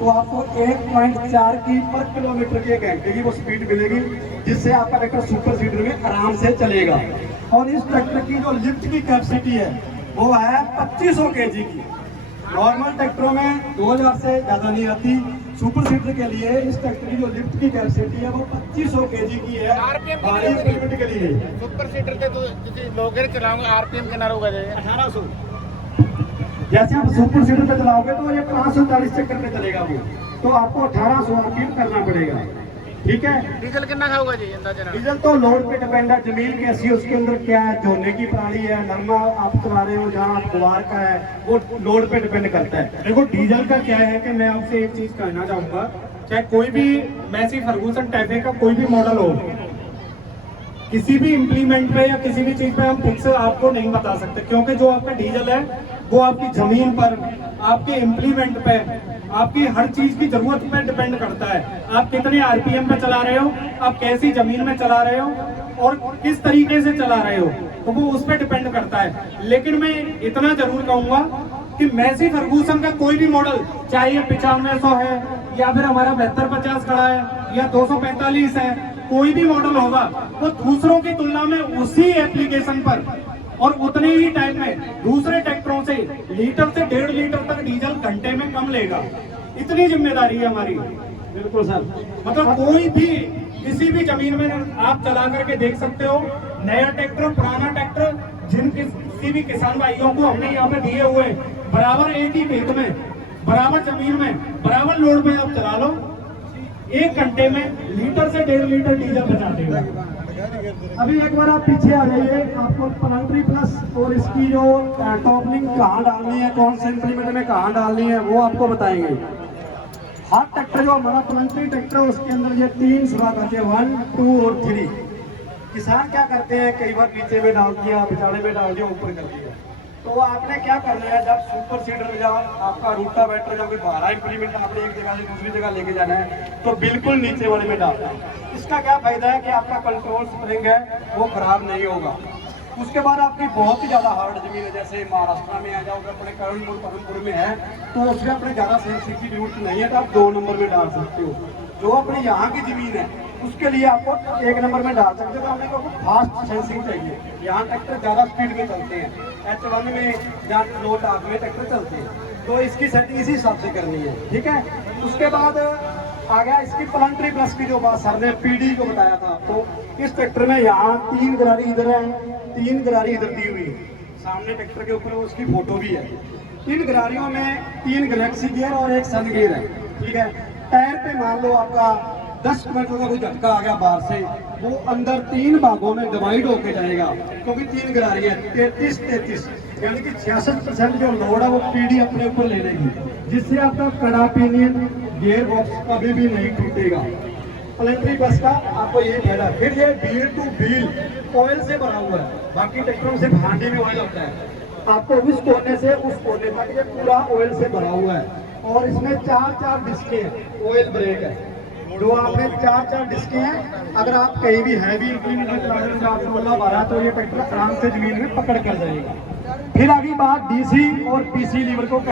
तो आपको 1.4 की पर किलोमीटर के घंटे की वो स्पीड मिलेगी, जिससे आपका ट्रैक्टर सुपर सीडर में आराम से चलेगा। और इस ट्रैक्टर की जो लिफ्ट की कैपेसिटी है वो है 2500 केजी की। नॉर्मल ट्रैक्टरों में 2000 से ज़्यादा नहीं आती। सुपर सीडर के लिए इस ट्रैक्टर की जो लिफ्ट की कैपेसिटी है वो 2500 केजी की है, भारी इक्विपमेंट के लिए। सुपर सीडर के तो लोग चलाऊंगे आरपीएम के ना होगा 1800। जैसे आप सुपर सीडर पे चलाओगे तो ये 540 चक्कर पे चलेगा वो, तो आपको 1800 आरपीएम करना पड़ेगा। ठीक है। डीजल कितना खाओगा जी अंदाजा? डीजल तो लोड पे डिपेंड है, जमीन कैसी है उसके अंदर क्या है, झोने की प्रणाली है, नरमा आप चला रहे हो जहाँ आप गुवार का है, वो लोड पे डिपेंड करता है। देखो डीजल का क्या है कि मैं आपसे एक चीज कहना चाहूंगा, चाहे कोई भी मैसी फर्गूसन टैफे का कोई भी मॉडल हो, किसी भी इम्प्लीमेंट पे या किसी भी चीज पे हम फिक्स आपको नहीं बता सकते, क्योंकि जो आपका डीजल है वो आपकी जमीन पर, आपके इम्प्लीमेंट पे, आपकी हर चीज की जरूरत पे डिपेंड करता है। आप कितने आरपीएम पे चला रहे हो, आप कैसी जमीन में चला रहे हो और किस तरीके से चला रहे हो, तो वो उस पर डिपेंड करता है। लेकिन मैं इतना जरूर कहूंगा कि मैसी फर्गूसन का कोई भी मॉडल, चाहे ये 9500 है या फिर हमारा 7250 खड़ा है या 245 है, कोई भी मॉडल होगा वो दूसरों की तुलना में उसी एप्लीकेशन पर और उतने ही टाइम में दूसरे ट्रैक्टरों से लीटर से 1.5 लीटर तक डीजल घंटे में कम लेगा। इतनी जिम्मेदारी है हमारी। बिल्कुल सर। मतलब कोई भी किसी भी जमीन में आप चला करके देख सकते हो, नया ट्रैक्टर पुराना ट्रैक्टर, जिन किसी भी किसान भाइयों को हमने यहाँ पे दिए हुए, बराबर एक ही खेत में, बराबर जमीन में, बराबर लोड में आप चला लो, 1 घंटे में लीटर से 1.5 लीटर डीजल बचाते हो। अभी एक बार आप पीछे आ जाइए, आपको प्लंटरी प्लस और इसकी जो टॉपलिंग कहाँ डालनी है, कौन से इम्प्लीमेंट में कहाँ डालनी है, वो आपको बताएंगे। हर ट्रैक्टर जो हमारा प्लंटरी ट्रैक्टर है उसके अंदर ये 3 सुराख आते हैं, 1, 2 और 3। किसान क्या करते हैं, कई बार नीचे में डाल दिया, बिचारे में डाल दिया, ऊपर कर दिया। तो आपने क्या करना है, जब सुपर सीडर या आपका रोटावेटर या कोई भारा इम्प्लीमेंट आपने एक जगह से दूसरी जगह लेके जाना है, तो बिल्कुल नीचे वाले में डालना है। इसका क्या फायदा है कि आपका कंट्रोल स्प्रिंग है वो खराब नहीं होगा। उसके बाद आपकी बहुत ही ज़्यादा हार्ड जमीन है, जैसे महाराष्ट्र में आ जाओगे, अपने करणपुर में है, तो उसमें अपने ज़्यादा सेंसिंग की जरूरत नहीं है, तो आप 2 नंबर में डाल सकते हो। जो अपने यहाँ की जमीन है उसके लिए आपको 1 नंबर में डाल सकते हो। तो हमने को फास्ट सेंसिंग चाहिए, यहाँ ट्रैक्टर ज़्यादा स्पीड में चलते हैं, H1 में या लो टाप में ट्रैक्टर चलते हैं, तो इसकी सेटिंग इसी हिसाब से करनी है। ठीक है। उसके बाद आ गया इसकी प्लंटरी प्लस की जो बात सर ने पीडी को बताया था, तो इस ट्रैक्टर में यहाँ 3 गरारी इधर है, 3 गरारी इधर दी हुई है, सामने ट्रैक्टर के ऊपर उसकी फोटो भी है। इन गरारियों में 3 गैलेक्सी गियर और 1 सन गियर है। ठीक है। टायर पे मान लो आपका 10 मीटर का कोई झटका आ गया बाहर से, वो अंदर 3 भागों में डिवाइड होके जाएगा, क्योंकि 3 गरारी है, 33 यानी कि 66% जो लोड है वो पीडी अपने ऊपर ले लेगी, जिससे आपका कड़ा पिनियन गियर बॉक्स कभी भी नहीं टूटेगा। प्लंटरी बस का आपको ये फायदा। फिर ये व्हील टू व्हील ऑयल से भरा हुआ है, बाकी ट्रैक्टरों से भांडे में ऑयल होता है, आपको उस कोने से उस कोने तक ये पूरा ऑयल से भरा हुआ है। और इसमें 4 डिस्कें हैं, ऑयल ब्रेक है, जो आपने 4 डिस्कें हैं। अगर आप कहीं भी हैवी इम्प्लीमेंट चला रहे हो, 16 12, तो ये ट्रैक्टर आराम से जमीन में पकड़ कर जाएगा। फिर आगे बात डीसी और पीसी लीवर को